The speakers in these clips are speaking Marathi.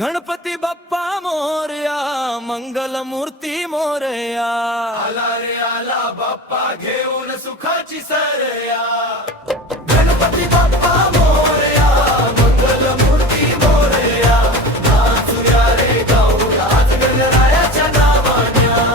गणपती बाप्पा मोरया, मंगल मूर्ती मोरया. आला रे आला बाप्पा घेऊन सुखाची सरया. गणपती बाप्पा मोरया, मंगल मूर्ती मोरया. नाचूया रे गाऊया आज गणरायाच्या नावान्या.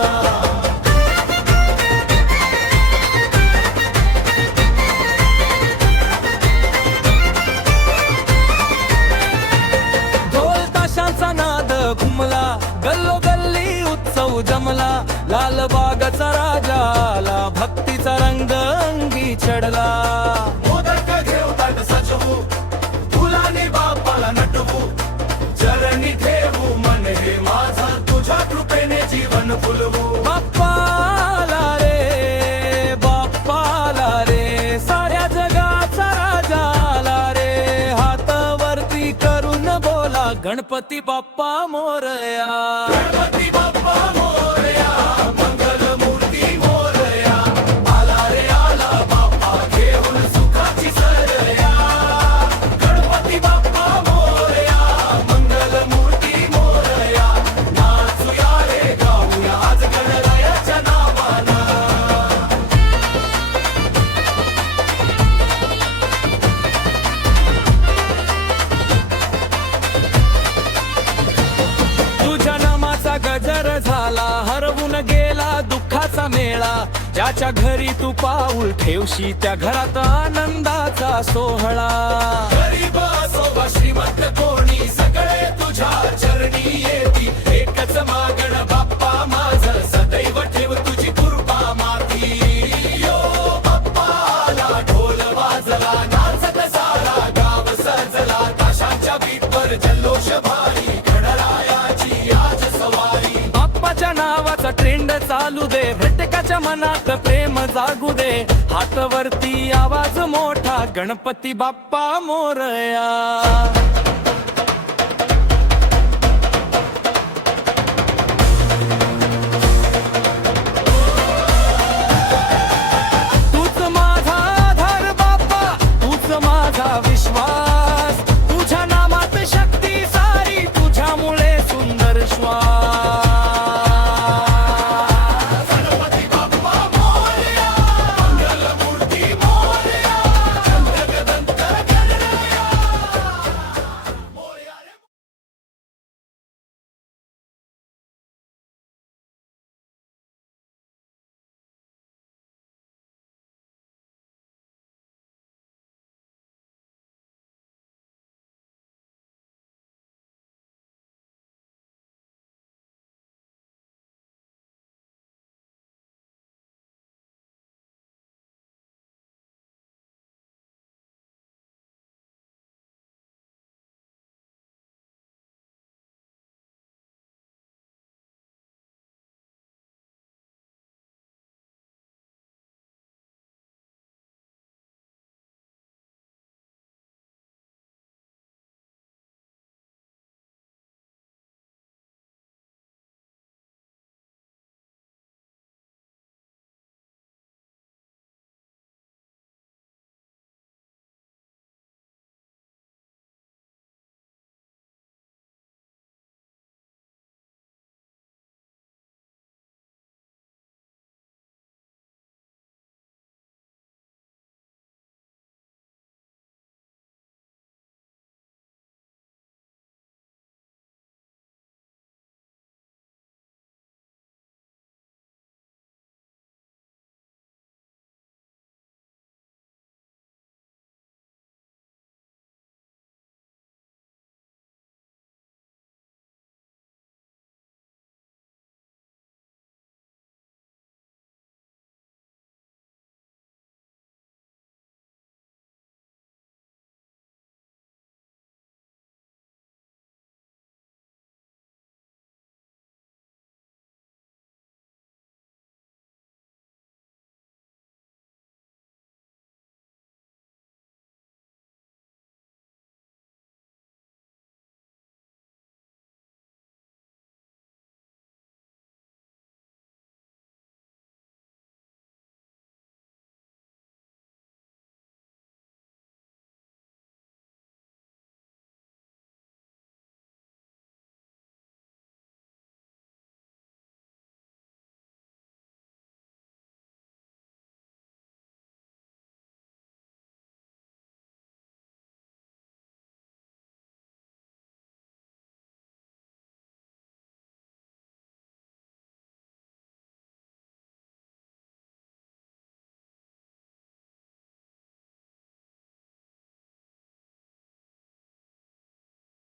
ढोल ताशांचा नाद घुमला, गल्लोगल्ली उत्सव जमला. लालबागचा राजा आला, भक्तीचा रंग अंगी चढला. मोदक घेऊ ताट सजवू, फुलाने बाप्पाला नटवू. चरणी ठेवू मन हे माझं, तुझ्या कृपेने जीवन फुलवू. बाप्पाला रे, बाप्पाला रे, साऱ्या जगाचा राजा आला रे. हात वरती करून बोला, गणपती बाप्पा मोरया. गणपती बाप्पा मोरया, मंगल मूर्ती मोरया. आला रे आला बाप्पा घेऊन सुखाची सरया. गणपती बाप्पा मोरया, मंगल मूर्ती मोरया. नाचूया रे गाऊया आज गणरायाच्या नावानं. तुझ्या नामाचा गजर झाला, हरवून गेला दुःखाचा मेळा. ज्याच्या घरी तू पाऊल ठेवशी, त्या घरात आनंदाचा सोहळा. गरीब असो वा श्रीमंत कोणी, सगळे तुझ्या चरणी येती. एकच मागण बाप्पा माझं, सदैव ठेव तुझी कृपा माती. यो बाप्पा आला, ढोल वाजला, नाचत सारा गाव सजला. ताशांच्या बीटवर जल्लोष भारी, गणरायाची आज सवारी. बाप्पाच्या नावाचा ट्रेंड चालू दे, प्रत्येकाच्या मनात प्रेम जागू दे. हात वरती आवाज मोठा, गणपती बाप्पा मोरया.